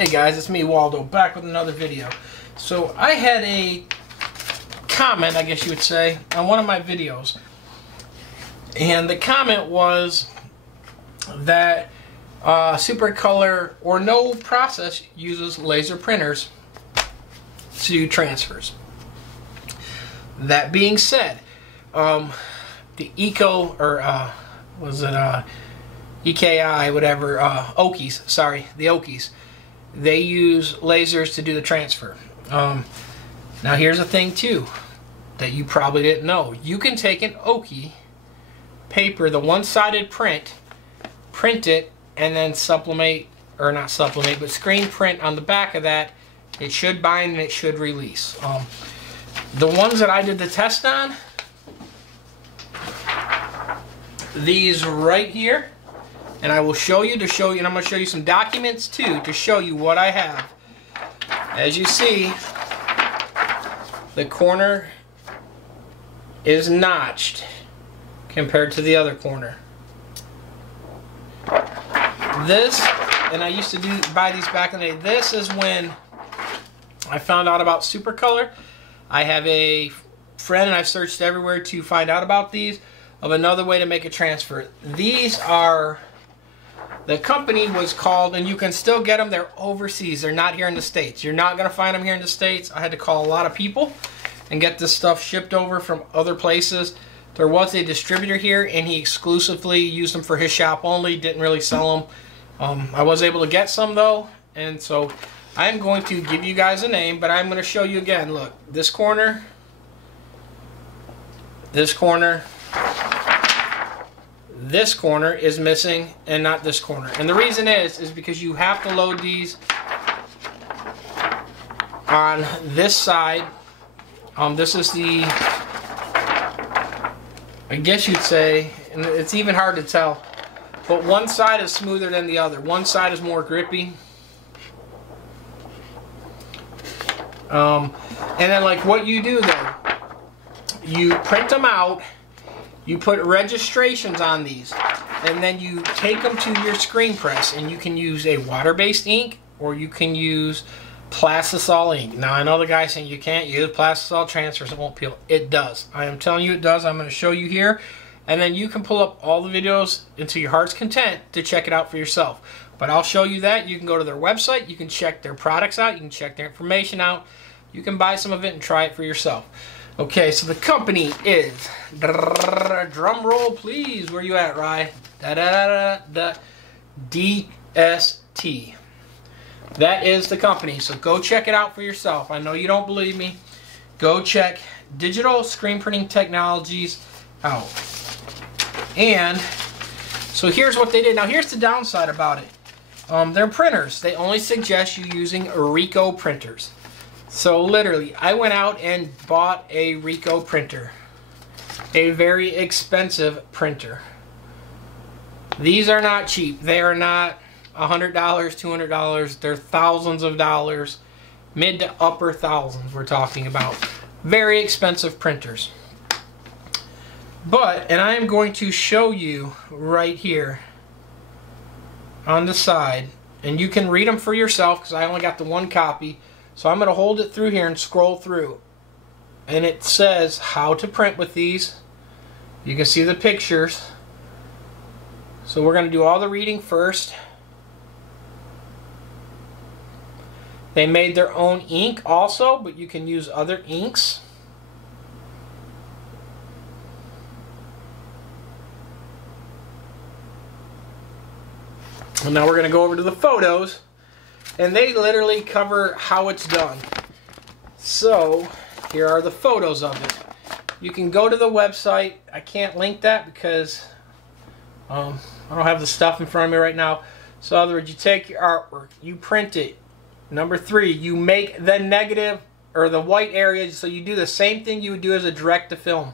Hey guys, it's me, Waldo, back with another video. So I had a comment, I guess you would say, on one of my videos. And the comment was that Supacolor or no process uses laser printers to do transfers. That being said, the Eco, or was it EKI, whatever, Okies, sorry, the Okies, they use lasers to do the transfer. Now here's a thing too that you probably didn't know. You can take an Okie paper, the one-sided print it, and then sublimate, or not sublimate, but screen print on the back of that. It should bind and it should release. The ones that I did the test on, these right here, and I will show you, and I'm going to show you some documents too to show you what I have. As you see, the corner is notched compared to the other corner. This, and I used to buy these back in the day, this is when I found out about Supacolor. I have a friend, and I've searched everywhere to find out about these, of another way to make a transfer. These are, the company was called, and you can still get them, they're overseas, they're not here in the States. You're not going to find them here in the States. I had to call a lot of people and get this stuff shipped over from other places. There was a distributor here, and he exclusively used them for his shop only, didn't really sell them. I was able to get some though, and so I'm going to give you guys a name, but I'm going to show you again. Look, this corner, this corner is missing, and not this corner. And the reason is because you have to load these on this side. This is the, I guess you'd say, and it's even hard to tell, but one side is smoother than the other. One side is more grippy. And then, like, what you do though, you print them out, you put registrations on these, and then you take them to your screen press, and you can use a water-based ink, or you can use plastisol ink. Now I know the guy saying you can't use plastisol transfers, it won't peel. It does. I am telling you it does. I'm going to show you here, and then you can pull up all the videos into your heart's content to check it out for yourself. But I'll show you that. You can go to their website, you can check their products out, you can check their information out, you can buy some of it and try it for yourself. Okay, so the company is, drum roll please, where you at, Rye? DST. That is the company, so go check it out for yourself. I know you don't believe me. Go check Digital Screen Printing Technologies out. And so here's what they did. Now here's the downside about it. They're printers. They only suggest you using Ricoh printers. So literally, I went out and bought a Ricoh printer. A very expensive printer. These are not cheap. They are not $100, $200. They're thousands of dollars. Mid to upper thousands we're talking about. Very expensive printers. But, and I am going to show you right here on the side, and you can read them for yourself because I only got the one copy. So I'm going to hold it through here and scroll through. And it says how to print with these. You can see the pictures. So we're going to do all the reading first. They made their own ink also, but you can use other inks. And now we're going to go over to the photos, and they literally cover how it's done. So here are the photos of it. You can go to the website. I can't link that because I don't have the stuff in front of me right now. So in other words, you take your artwork, you print it. Number 3, you make the negative or the white area, so you do the same thing you would do as a direct to film.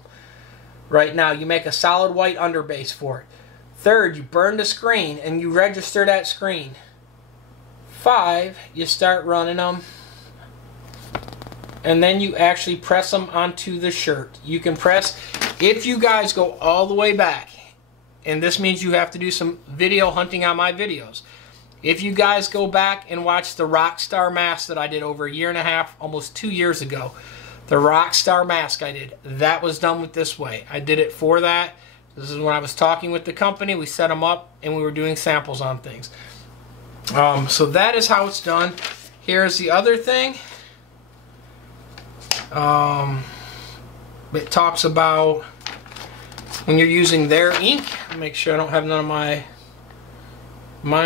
Right now, you make a solid white underbase for it. 3rd, you burn the screen and you register that screen. 5, you start running them, and then you actually press them onto the shirt. You can press, if you guys go all the way back, and this means you have to do some video hunting on my videos. If you guys go back and watch the Rockstar mask that I did over 1.5 years, almost 2 years ago, the Rockstar mask I did, that was done with this way. I did it for that. This is when I was talking with the company. We set them up and we were doing samples on things. So that is how it's done. Here's the other thing. It talks about when you're using their ink. Make sure I don't have none of my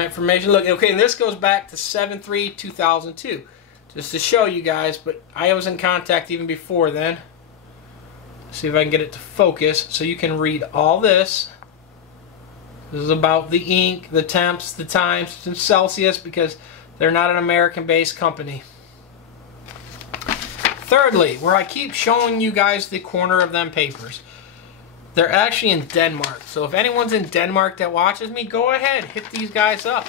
information. Look, okay, this goes back to 7/3/2002, just to show you guys, but I was in contact even before then. See if I can get it to focus so you can read all this. This is about the ink, the temps, the times in Celsius, because they're not an American-based company. Thirdly, where I keep showing you guys the corner of them papers, they're actually in Denmark. So if anyone's in Denmark that watches me, go ahead, hit these guys up.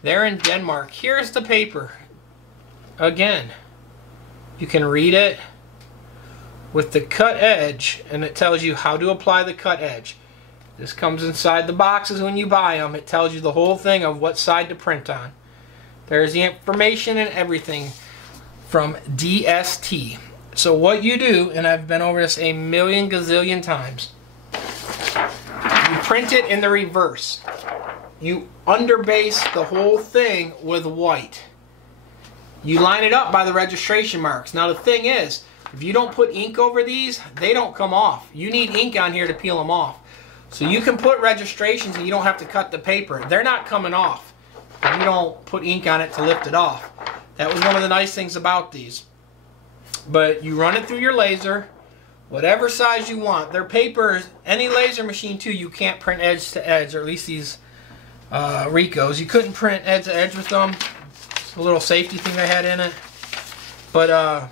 They're in Denmark. Here's the paper. Again, you can read it with the cut edge, and it tells you how to apply the cut edge. This comes inside the boxes when you buy them. It tells you the whole thing of what side to print on. There's the information and everything from DST. So what you do, and I've been over this a million gazillion times, you print it in the reverse. You underbase the whole thing with white. You line it up by the registration marks. Now the thing is, if you don't put ink over these, they don't come off. You need ink on here to peel them off. So you can put registrations and you don't have to cut the paper. They're not coming off if you don't put ink on it to lift it off. That was one of the nice things about these. But you run it through your laser, whatever size you want. Their papers, any laser machine too, you can't print edge to edge, or at least these Ricos. You couldn't print edge to edge with them. It's a little safety thing they had in it. But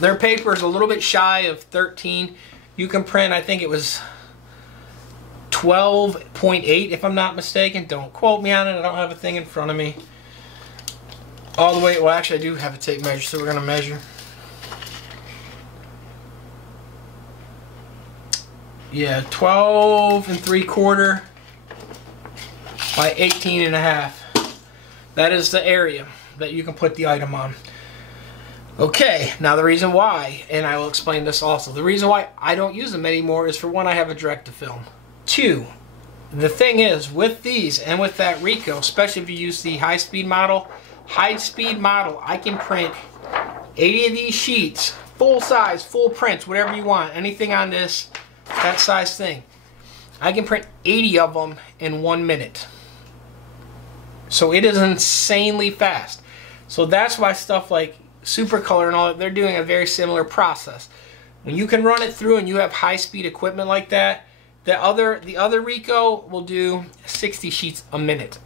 their paper is a little bit shy of 13. You can print, I think it was 12.8 if I'm not mistaken. Don't quote me on it. I don't have a thing in front of me. All the way, well actually I do have a tape measure, so we're going to measure. Yeah, 12 3/4 by 18.5. That is the area that you can put the item on. Okay, now the reason why, and I will explain this also, the reason why I don't use them anymore is, for one, I have a direct to film. Two, the thing is, with these and with that Ricoh, especially if you use the high-speed model, I can print 80 of these sheets, full size, full prints, whatever you want, anything on this, that size thing. I can print 80 of them in 1 minute. So it is insanely fast. So that's why stuff like Supacolor and all that, they're doing a very similar process. When you can run it through and you have high-speed equipment like that, the other Ricoh will do 60 sheets a minute.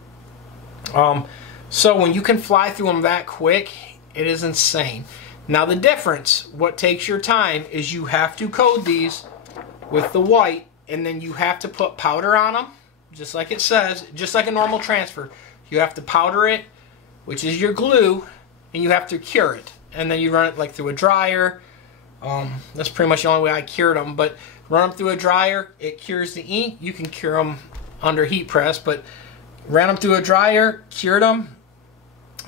So when you can fly through them that quick, it is insane. Now the difference, what takes your time, is you have to code these with the white, and then you have to put powder on them, just like it says, just like a normal transfer. You have to powder it, which is your glue, and you have to cure it. And then you run it like through a dryer. That's pretty much the only way I cured them, but run them through a dryer, it cures the ink. You can cure them under heat press, but ran them through a dryer, cured them,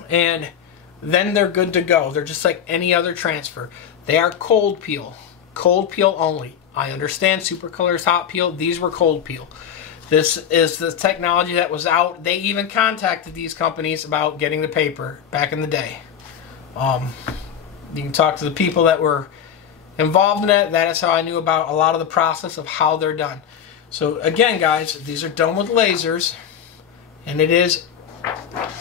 and then they're good to go. They're just like any other transfer. They are cold peel only. I understand Supacolor is hot peel. These were cold peel. This is the technology that was out. They even contacted these companies about getting the paper back in the day. You can talk to the people that were involved in it. That is how I knew about a lot of the process of how they're done. So again, guys, these are done with lasers, and it is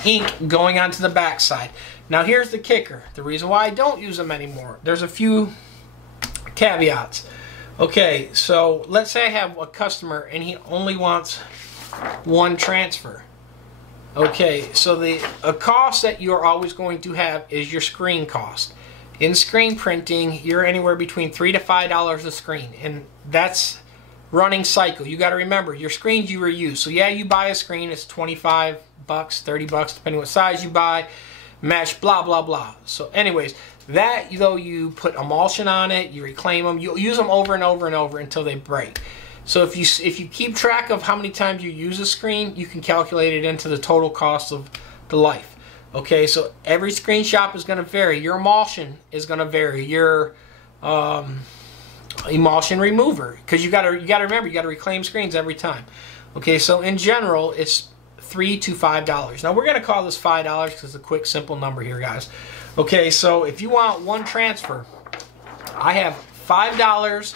ink going onto the back side. Now here's the kicker. The reason why I don't use them anymore, there's a few caveats. Okay, so let's say I have a customer and he only wants one transfer. Okay, so a cost that you're always going to have is your screen cost. In screen printing, you're anywhere between $3 to $5 a screen, and that's running cycle. You got to remember your screens you reuse. So yeah, you buy a screen, it's 25 bucks, 30 bucks, depending what size you buy, mesh, blah blah blah. So anyways, that though, you put emulsion on it, you reclaim them, you use them over and over and over until they break. So if you keep track of how many times you use a screen, you can calculate it into the total cost of the life. Okay, so every screen shop is going to vary. Your emulsion is going to vary. Your emulsion remover, because you got to remember, you got to reclaim screens every time. Okay, so in general, it's $3 to $5. Now we're going to call this $5 because it's a quick, simple number here, guys. Okay, so if you want one transfer, I have $5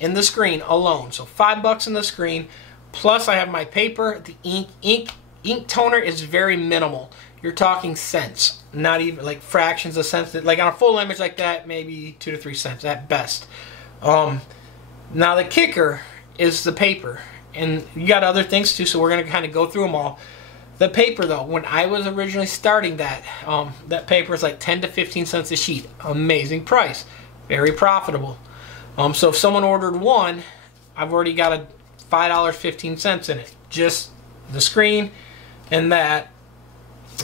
in the screen alone. So $5 in the screen, plus I have my paper. The ink toner is very minimal. You're talking cents, not even like fractions of cents. Like on a full image like that, maybe 2 to 3 cents at best. Now the kicker is the paper, and you got other things too, so we're going to kind of go through them all. The paper though, when I was originally starting that, that paper is like 10 to 15 cents a sheet. Amazing price, very profitable. So if someone ordered one, I've already got a $5.15 in it, just the screen and that.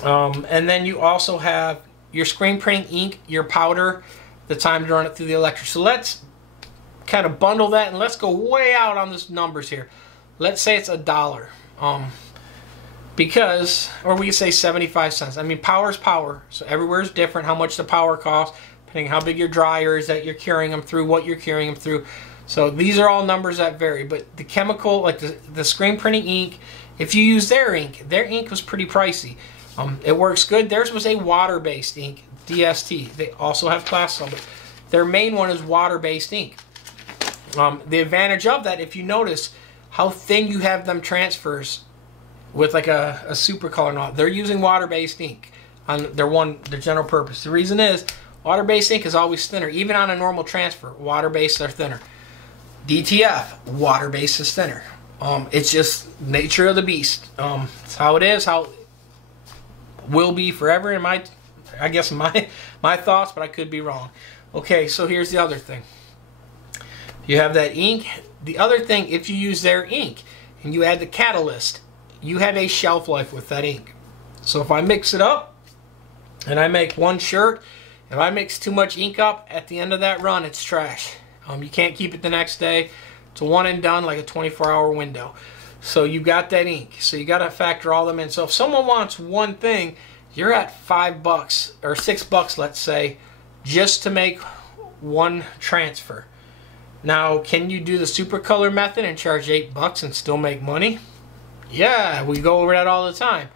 And then you also have your screen printing ink, your powder, the time to run it through the electric. So let's kind of bundle that, and let's go way out on this numbers here. Let's say it's $1, because, or we could say 75 cents. I mean, power is power, so everywhere is different how much the power costs, depending how big your dryer is that you're carrying them through, what you're carrying them through. So these are all numbers that vary. But the chemical, like the screen printing ink, if you use their ink was pretty pricey. It works good. Theirs was a water-based ink, DST. They also have plastic, but their main one is water-based ink. The advantage of that, if you notice how thin you have them transfers with like a Supacolor and all, they're using water-based ink on their general purpose. The reason is water-based ink is always thinner. Even on a normal transfer, water-based are thinner. DTF, water-based is thinner. It's just nature of the beast. It's how it is, how it will be forever in my thoughts, but I could be wrong. Okay, so here's the other thing. You have that ink. The other thing, if you use their ink and you add the catalyst, you have a shelf life with that ink. So if I mix it up and I make one shirt, if I mix too much ink up, at the end of that run, it's trash. You can't keep it the next day. It's a one and done, like a 24-hour window. So you got that ink. So you got to factor all them in. So if someone wants one thing, you're at $5 or $6, let's say, just to make one transfer. Now, can you do the Supacolor method and charge $8 and still make money? Yeah, we go over that all the time.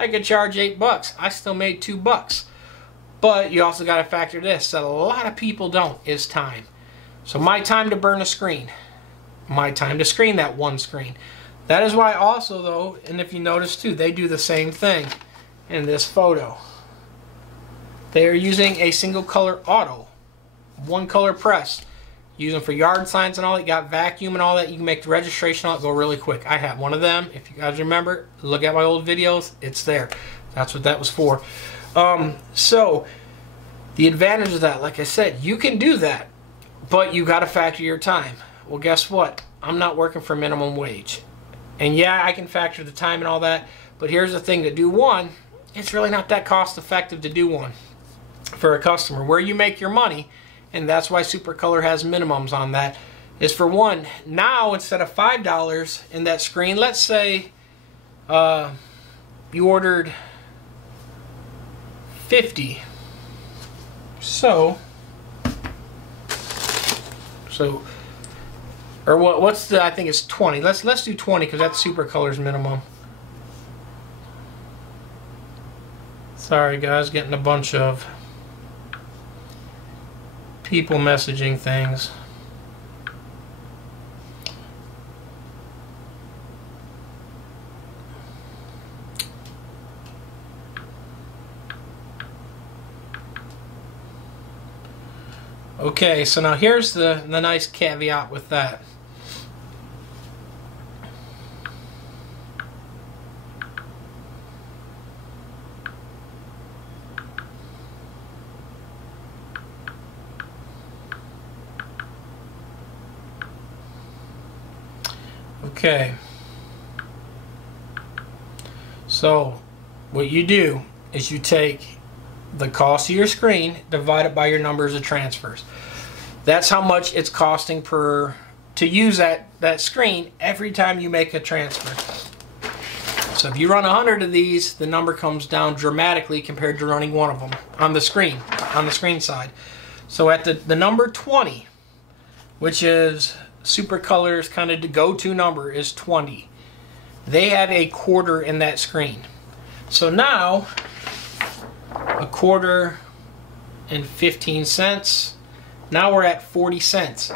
I could charge $8. I still made $2. But you also got to factor this, that a lot of people don't, is time. So my time to burn a screen. My time to screen that one screen. That is why also though, and if you notice too, they do the same thing in this photo. They are using a single color auto. One color press. Use them for yard signs and all. You got vacuum and all that. You can make the registration on it go really quick. I have one of them. If you guys remember, look at my old videos. It's there. That's what that was for. So the advantage of that, like I said, you can do that, but you got to factor your time. Well, guess what? I'm not working for minimum wage. And yeah, I can factor the time and all that, but here's the thing, to do one, it's really not that cost effective to do one for a customer. Where you make your money, and that's why Supacolor has minimums on that, is for one, now instead of $5 in that screen, let's say you ordered 50. So or what's the, I think it's 20. Let's do 20 because that's Supacolor's minimum. Sorry guys, getting a bunch of people messaging things. Okay, so now here's the nice caveat with that. Okay, so what you do is you take the cost of your screen, divide it by your numbers of transfers. That's how much it's costing per to use that screen every time you make a transfer. So if you run 100 of these, the number comes down dramatically compared to running one of them on the screen side. So at the number 20, which is Supacolor's kind of the go-to number, is 20. They have a quarter in that screen. So now, a quarter and 15 cents. Now we're at 40 cents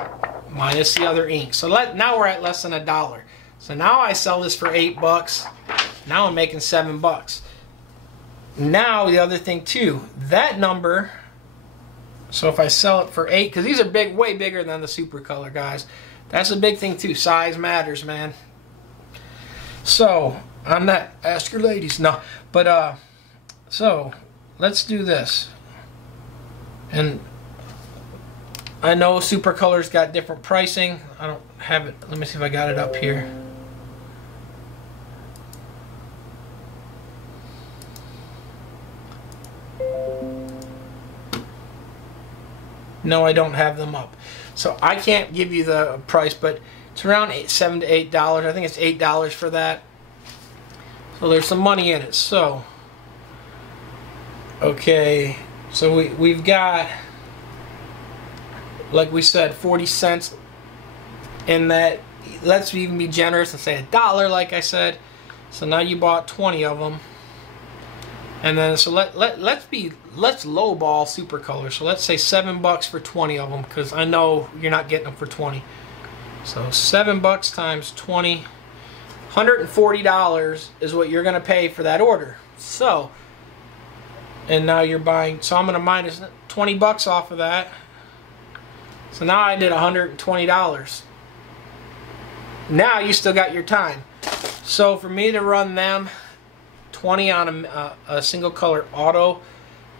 minus the other ink. So now we're at less than $1. So now I sell this for $8. Now I'm making $7. Now the other thing too, that number, so if I sell it for $8, because these are big, way bigger than the Supacolor, guys. That's a big thing too. Size matters, man. So on that, ask your ladies. No, but so let's do this. And I know Supacolor's got different pricing. I don't have it. Let me see if I got it up here. No, I don't have them up. So I can't give you the price, but it's around $7 to $8. I think it's $8 for that. So there's some money in it. So, okay. So we've got, like we said, 40 cents in that. Let's even be generous and say $1, like I said. So now you bought 20 of them. And then so let's lowball Supacolor. So let's say $7 for 20 of them, because I know you're not getting them for 20. So $7 times 20, $140 is what you're going to pay for that order. So, and now you're buying. So I'm going to minus $20 off of that. So now I did $120. Now you still got your time. So for me to run them 20 on a single color auto,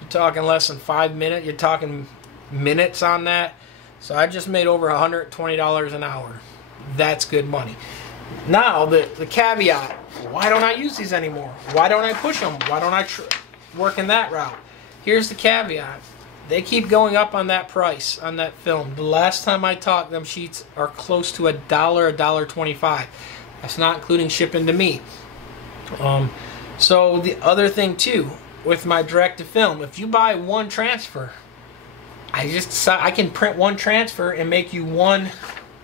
you're talking less than 5 minutes. You're talking minutes on that. So I just made over $120 an hour. That's good money. Now the caveat: why don't I use these anymore? Why don't I push them? Why don't I work in that route? Here's the caveat: they keep going up on that price on that film. The last time I talked, them sheets are close to $1, $1.25. That's not including shipping to me. So the other thing too, with my direct-to-film, if you buy one transfer, I can print one transfer and make you one.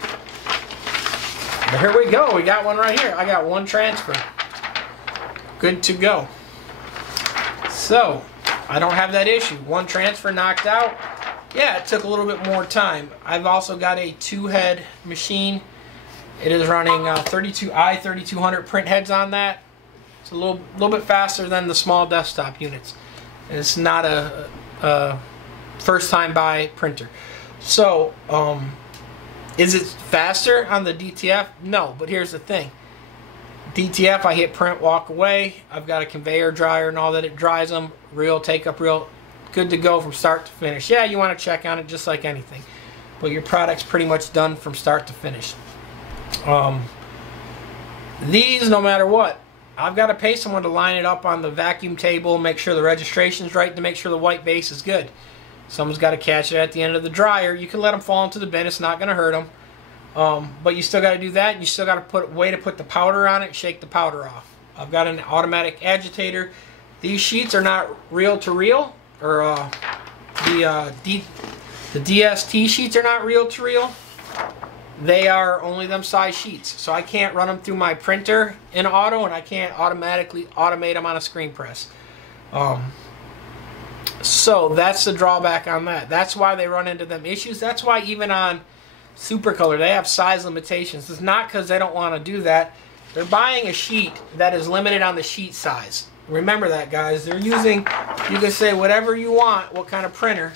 But here we go. We got one right here. I got one transfer. Good to go. So I don't have that issue. One transfer knocked out. Yeah, it took a little bit more time. I've also got a 2-head machine. It is running 3200 print heads on that. It's a little bit faster than the small desktop units. And it's not a first time buy printer. So is it faster on the DTF? No, but here's the thing. DTF, I hit print, walk away. I've got a conveyor dryer and all that. It dries them, reel, take up reel, good to go from start to finish. Yeah, you want to check on it just like anything, but your product's pretty much done from start to finish. These, no matter what, I've got to pay someone to line it up on the vacuum table, make sure the registration's right, to make sure the white base is good. Someone's got to catch it at the end of the dryer. You can let them fall into the bin. It's not going to hurt them. But you still got to do that. And you still got to put a way to put the powder on it, shake the powder off. I've got an automatic agitator. These sheets are not reel-to-reel, or the DST sheets are not reel-to-reel. They are only them size sheets. So I can't run them through my printer in auto, and I can't automatically automate them on a screen press. So that's the drawback on that. That's why they run into them issues. That's why even on Supacolor they have size limitations. It's not because they don't want to do that. They're buying a sheet that is limited on the sheet size. Remember that, guys. They're using, you can say whatever you want, what kind of printer.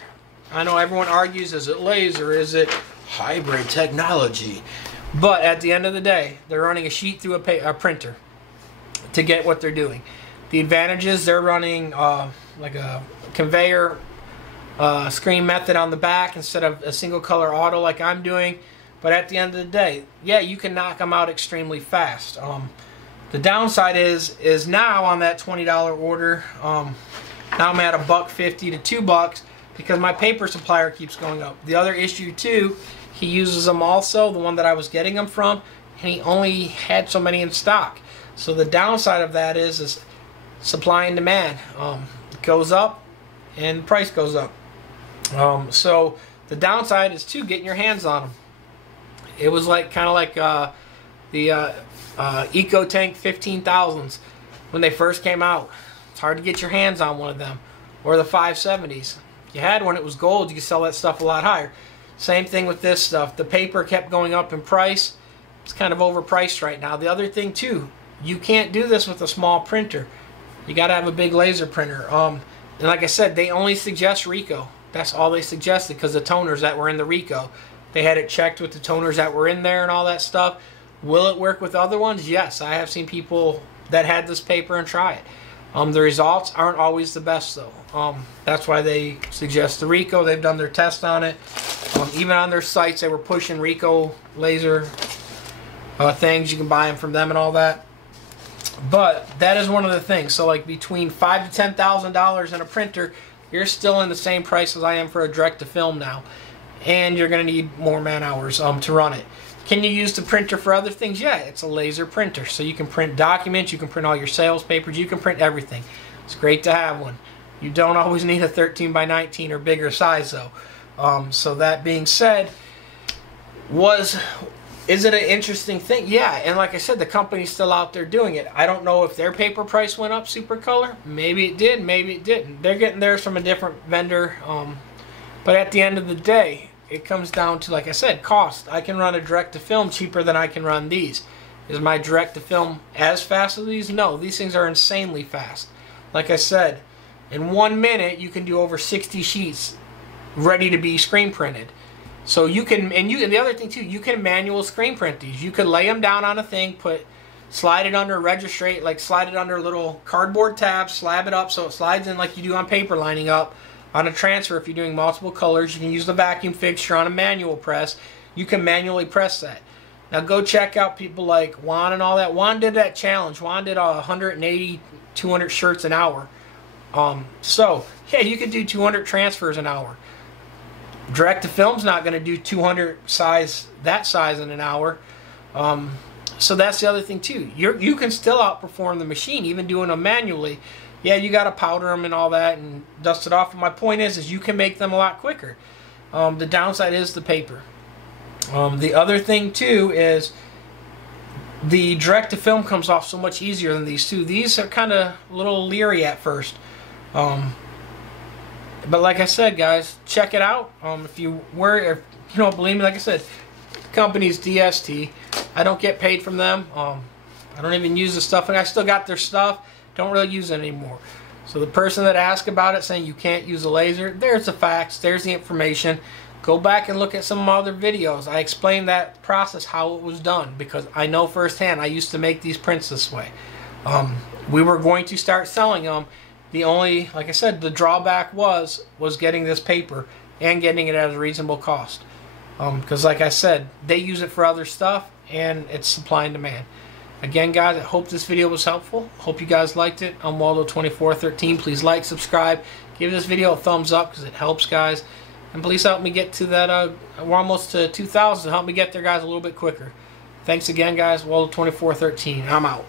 I know everyone argues, is it laser, is it hybrid technology? But at the end of the day, they're running a sheet through a printer to get what they're doing. The advantages, they're running like a conveyor screen method on the back instead of a single color auto like I'm doing. But at the end of the day, yeah, you can knock them out extremely fast. The downside is now on that $20 order, now I'm at $1.50 to $2 because my paper supplier keeps going up. The other issue too he uses them also, the one that I was getting them from, and he only had so many in stock. So the downside of that is supply and demand. It goes up and the price goes up. So the downside is too getting your hands on them. It was like kind of like the EcoTank 15,000s when they first came out. It's hard to get your hands on one of them, or the 570s. If you had one, it was gold. You could sell that stuff a lot higher. Same thing with this stuff. The paper kept going up in price. It's kind of overpriced right now. The other thing too, you can't do this with a small printer. You got to have a big laser printer. And like I said, they only suggest Ricoh. That's all they suggested because the toners that were in the Ricoh, they had it checked with the toners that were in there and all that stuff. Will it work with other ones? Yes, I have seen people that had this paper and try it. The results aren't always the best though. That's why they suggest the Ricoh. They've done their test on it. Even on their sites, they were pushing Ricoh laser things. You can buy them from them and all that. But that is one of the things. So like between $5,000 to $10,000 in a printer, you're still in the same price as I am for a direct-to-film now. And you're going to need more man hours to run it. Can you use the printer for other things? Yeah, it's a laser printer. So you can print documents, you can print all your sales papers, you can print everything. It's great to have one. You don't always need a 13 by 19 or bigger size though. So that being said, is it an interesting thing? Yeah, and like I said, the company's still out there doing it. I don't know if their paper price went up, Supacolor. Maybe it did, maybe it didn't. They're getting theirs from a different vendor. But at the end of the day, it comes down to, like I said, cost. I can run a direct-to-film cheaper than I can run these. Is my direct-to-film as fast as these? No, these things are insanely fast. Like I said, in 1 minute, you can do over 60 sheets ready to be screen printed. So you can, and the other thing too, you can manual screen print these. You could lay them down on a thing, slide it under, registrate, like slide it under a little cardboard tab, slab it up so it slides in like you do on paper lining up. On a transfer, if you're doing multiple colors, you can use the vacuum fixture on a manual press. You can manually press that. Now go check out people like Juan and all that. Juan did that challenge. Juan did 180, 200 shirts an hour. So yeah, you could do 200 transfers an hour. Direct to film's not going to do 200 that size in an hour. So that's the other thing too. You can still outperform the machine even doing them manually. Yeah, you got to powder them and all that and dust it off. And my point is you can make them a lot quicker. The downside is the paper. The other thing too is the direct to film comes off so much easier than these two. These are kind of a little leery at first. But like I said, guys, check it out. If you don't believe me, like I said, the company's DST. I don't get paid from them. I don't even use the stuff, and I still got their stuff. Don't really use it anymore. So the person that asked about it saying you can't use a laser, there's the facts, there's the information. Go back and look at some other videos. I explained that process, how it was done, because I know firsthand. I used to make these prints this way. We were going to start selling them. The only, like I said, the drawback was getting this paper and getting it at a reasonable cost. Because like I said, they use it for other stuff and it's supply and demand. Again, guys, I hope this video was helpful. Hope you guys liked it. I'm Waldo2413. Please like, subscribe, give this video a thumbs up because it helps, guys. And please help me get to that, we're almost to 2,000. Help me get there, guys, a little bit quicker. Thanks again, guys. Waldo2413. I'm out.